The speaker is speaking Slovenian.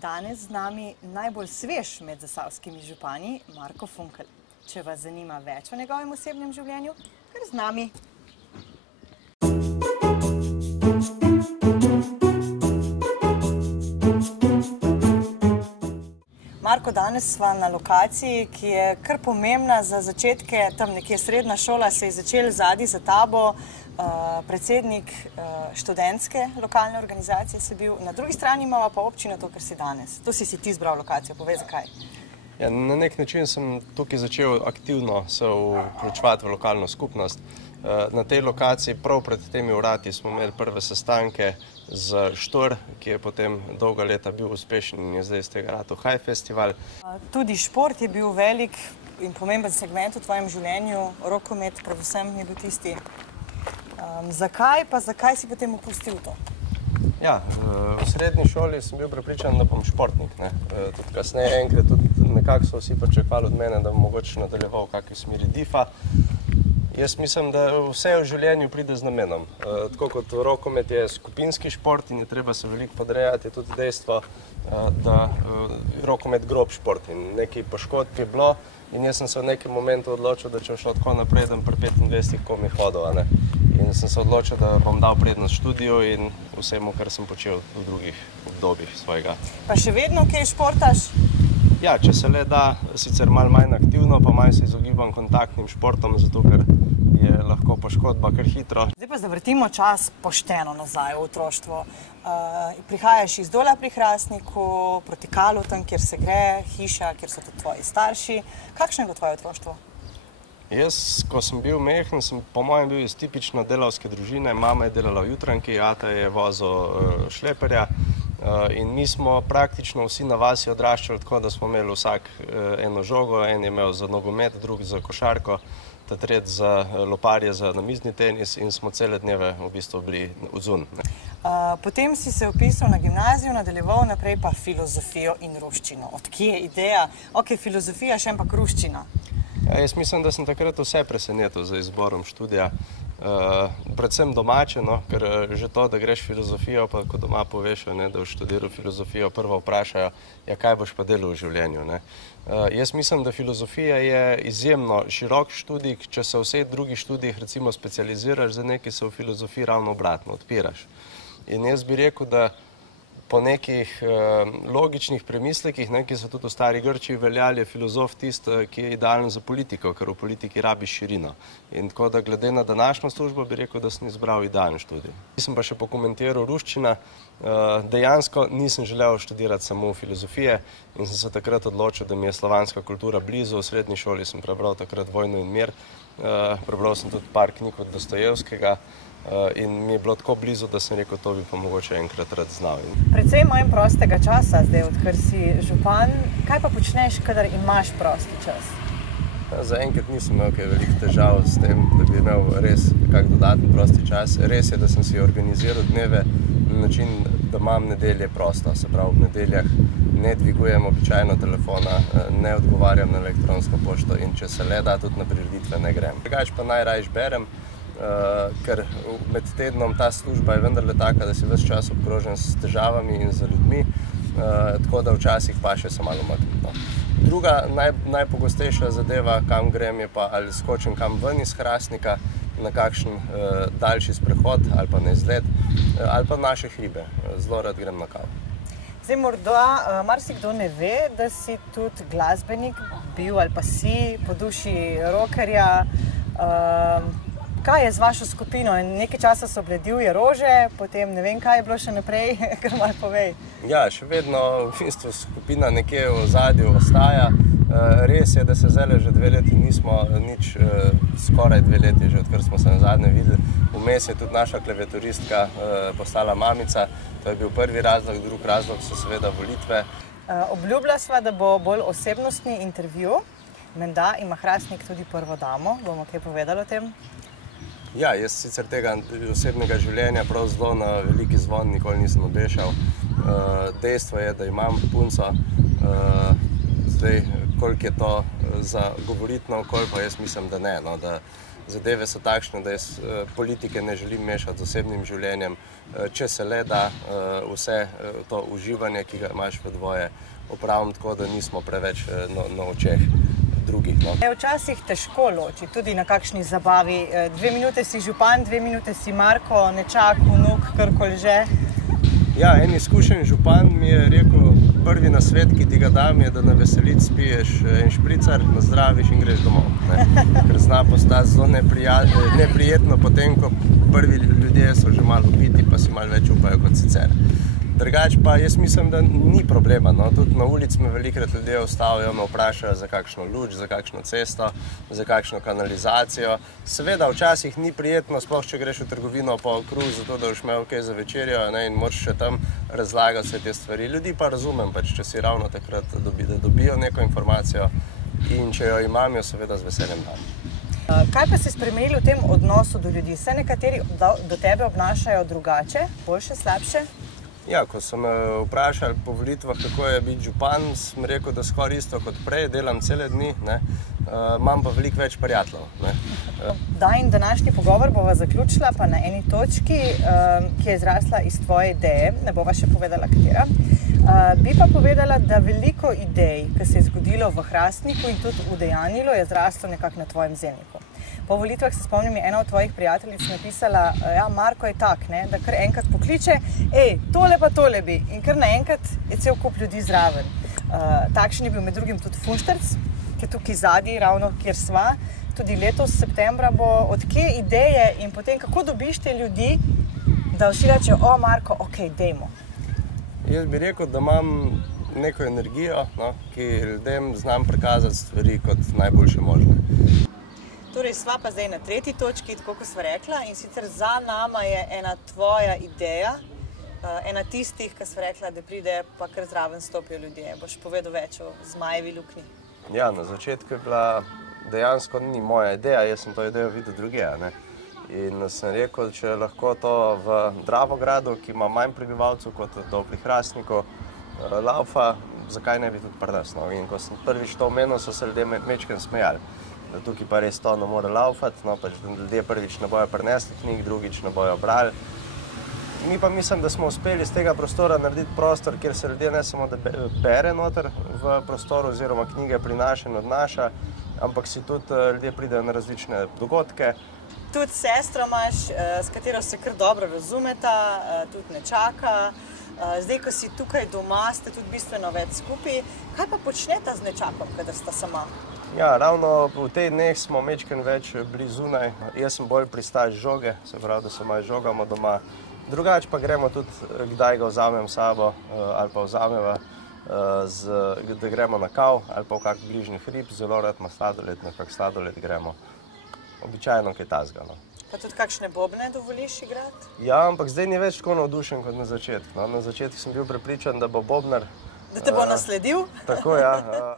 Danes z nami najbolj svež med zasavskimi župani, Marko Funkelj. Če vas zanima več o njegovem osebnem življenju, kar z nami. Marko, danes sva na lokaciji, ki je kar pomembna za začetke. Tam nekje srednja šola se je začela zadaj za tabo. Predsednik študentske lokalne organizacije si bil. Na drugi strani imava pa občina to, kar si danes. To si ti izbral lokacijo. Povej, zakaj? Ja, na nek način sem tukaj začel aktivno se vključevati v lokalno skupnost. Na tej lokaciji, prav pred temi vrati, smo imeli prve sestanke z Štor, ki je potem dolga leta bil uspešen in je zdaj iz tega ratal High Festival. Tudi šport je bil velik in pomemben segment v tvojem življenju. Rokomet predvsem je bil tisti. Zakaj si potem opustil to? Ja, v srednji šoli sem bil prepričan, da bom športnik. Tudi kasneje enkrat tudi nekako so vsi pričakovali od mene, da bom mogoče nadaljeval v kakšni smeri DIF-a. Jaz mislim, da vse v življenju pride z namenom. Tako kot rokomet je skupinski šport in je treba se veliko podrejati, je tudi dejstvo, da rokomet grob šport in nekaj poškodb je bilo in jaz sem se v nekem momentu odločil, da če šlo tako naprej, da bom pri 25 komih hodil. In sem se odločil, da bom dal prednost študiju in vsemu, kar sem počel v drugih obdobjih svojega. Pa še vedno kaj športaš? Ja, če se le da, sicer malo manj aktivno, pa malo se izogibam kontaktnim športom, zato ker je lahko poškodba kar hitro. Zdaj pa zavrtimo čas pošteno nazaj v otroštvo. Prihajaš iz Dola pri Hrastniku, proti Kalu, tam, kjer se gre, hiša, kjer so tudi tvoji starši. Kakšno je bilo tvoje otroštvo? Jaz, ko sem bil mehen, sem po mojem bil iz tipično delavske družine. Mama je delala v jutranki, ata je vozil šleperja in mi smo praktično vsi na vasi odraščali tako, da smo imeli vsak eno žogo, en je imel za nogomet, drug za košarko, ta tret za loparje, za namizni tenis in smo cele dneve v bistvu bili odzun. Potem si se vpisal na gimnazijo, nadaljeval naprej pa filozofijo in ruščino. Odkje je ideja? Ok, filozofija, še ampak ruščina. Jaz mislim, da sem takrat vse presenetil za izborom študija, predvsem domače, ker že to, da greš filozofijo, pa ko doma poveš, da boš študiral filozofijo, prvo vprašajo, ja, kaj boš pa delal v življenju. Jaz mislim, da filozofija je izjemno širok študij, če se v vseh drugih študijih recimo specializiraš za nekaj, se v filozofiji ravno obratno odpiraš. In jaz bi rekel, da po nekih logičnih premislekih, ki so tudi v stari Grčiji veljali, je filozof tisti, ki je idealen za politiko, ker v politiki rabiš širino. In tako da glede na današnjo službo bi rekel, da sem izbral idealen študij. Nisem pa še pokomentiral ruščina. Dejansko nisem želel študirati samo filozofije in sem se takrat odločil, da mi je slovanska kultura blizu. V srednji šoli sem prebral takrat Vojno in mir. Prebral sem tudi par knjig od Dostojevskega. In mi je bilo tako blizu, da sem rekel, to bi pa mogoče enkrat rad znal. Predvsej manj prostega časa zdaj, odkar si župan. Kaj pa počneš, kadar imaš prosti čas? Zaenkrat nisem imel kaj veliko težav s tem, da bi imel res kak dodaten prosti čas. Res je, da sem si organiziral dneve na način, da imam nedelje prosto. Se pravi, v nedeljah ne dvigujem običajno telefona, ne odgovarjam na elektronsko pošto in če se le da, tudi na prireditve ne grem. Drugače pa najrajš berem, ker med tednom ta služba je vendarle taka, da si ves čas obkrožen s težavami in z ljudmi, tako da včasih pa še se malo umaknem. Druga, najpogostejša zadeva, kam grem, je pa ali skočim kam ven iz Hrastnika na kakšen daljši sprehod ali pa na izlet, ali pa naše hribe. Zelo rad grem na kavo. Zdaj, morda marsikdo ne ve, da si tudi glasbenik bil ali pa si po duši rockerja. Kaj je z vašo skupino? Nekaj časa so bile Divje rože, potem ne vem, kaj je bilo še naprej, kar malo povej. Ja, še vedno v bistvu skupina nekje v ozadju ostaja. Res je, da se zdaj že 2 leti nismo nič, skoraj 2 leti, že odkar smo se nazadnje videli. Vmes je tudi naša klaviaturistka postala mamica. To je bil prvi razlog, drugi razlog so seveda volitve. Obljubila sva, da bo bolj osebnostni intervju. Menda ima Hrastnik tudi prvo damo. Bomo kaj povedali o tem? Ja, jaz sicer tega osebnega življenja prav zelo na veliki zvon nikoli nisem obešal. Dejstvo je, da imam punco. Zdaj, koliko je to za govoriti naokoli, pa jaz mislim, da ne. Da zadeve so takšne, da jaz politike ne želim mešati z osebnim življenjem. Če se le da, vse to uživanje, ki ga imaš v dvoje, opravim tako, da nismo preveč na očeh drugih. Je včasih težko loči, tudi na kakšni zabavi. 2 minute si župan, 2 minute si Marko, nečak, vnuk, karkoli že. Ja, en izkušen župan mi je rekel, prvi nasvet, ki ti ga dam, je, da na veselic spiješ en špricar, nazdraviš in greš domov. Ker zna postati zelo neprijetno, potem ko prvi ljudje so že malo piti, pa si malo več upajo kot sicer. Drugač pa jaz mislim, da ni problema. Tudi na ulici me velikrat ljudje ustavijo, me vprašajo za kakšno luč, za kakšno cesto, za kakšno kanalizacijo. Seveda včasih ni prijetno, sploh če greš v trgovino po okru, zato da boš imel kaj za večerjo in moraš še tam razlagati vse te stvari. Ljudi pa razumem, če si ravno takrat, da dobijo neko informacijo in če jo imam, jo seveda z veseljem dam. Kaj pa si spremenili v tem odnosu do ljudi? Se nekateri do tebe obnašajo drugače, boljše, slabše? Ja, ko so me vprašali po volitvah, kako je biti župan, sem rekel, da skoraj isto kot prej, delam cele dni, imam pa veliko več prijateljev. In današnji pogovor bova zaključila pa na eni točki, ki je izrasla iz tvoje ideje, ne bova še povedala katera. Bi pa povedala, da veliko idej, ki se je zgodilo v Hrastniku in tudi udejanjilo, je zraslo nekako na tvojem zelniku. Po volitvah se spomnim, je ena od tvojih prijateljic napisala, ja, Marko je tak, da kar enkrat pokliče, tole pa tole bi, in kar naenkrat je cel kup ljudi zraven. Takšen je bil med drugim tudi Funštrc, ki je tukaj zadnji, ravno kjer sva. Tudi letos septembra bo, odkje ideje in potem kako dobiš te ljudi, da vsi rečejo, o Marko, okej, dejmo. Jaz bi rekel, da imam neko energijo, ki ljudem znam prikazati stvari kot najboljše možne. Torej, sva pa zdaj na tretji točki, tako kot sva rekla, in sicer za nama je ena tvoja ideja, ena tistih, ki sva rekla, da pride, pa kar zraven stopijo ljudje. Boš povedal več o Zmajevi luknji? Ja, na začetku je bila dejansko ni moja ideja, jaz sem to idejo videl druge. In sem rekel, če lahko to v Dravogradu, ki ima manj prebivalcev kot v pri Hrastniku, laufa, zakaj ne bi tudi pri nas. In ko sem prvič to omenil, so se ljudje mečkeno smejali. Da tukaj pa res to ne more laufati, ljudje prvič ne bojo prinesli knjig, drugič ne bojo brali. Mi pa mislim, da smo uspeli iz tega prostora narediti prostor, kjer se ljudje ne samo da bere noter v prostoru oziroma knjige prinaša in odnaša, ampak si tudi ljudje pridejo na različne dogodke. Tudi sestro imaš, s katero se kar dobro razumeta, tudi nečaka. Zdaj, ko si tukaj doma, ste tudi bistveno več skupaj. Kaj pa počneta z nečakom, kadar sta sama? Ja, ravno v tej dneh smo mečken več bili zunaj. Jaz sem bolj pristaš žoge, se pravi, da se malo žogamo doma. Drugače pa gremo tudi, kdaj ga vzamem s sabo ali pa vzameva, da gremo na kav ali pa v kak bližnji hrib, zelo rad na sladoled, na kak sladoled gremo. Običajno kaj tazga. Pa tudi kakšne bobne dovoliš igrati? Ja, ampak zdaj ni več tako navdušen kot na začetku. Na začetku sem bil prepričan, da bo bobnar. Da te bo nasledil? Tako, ja.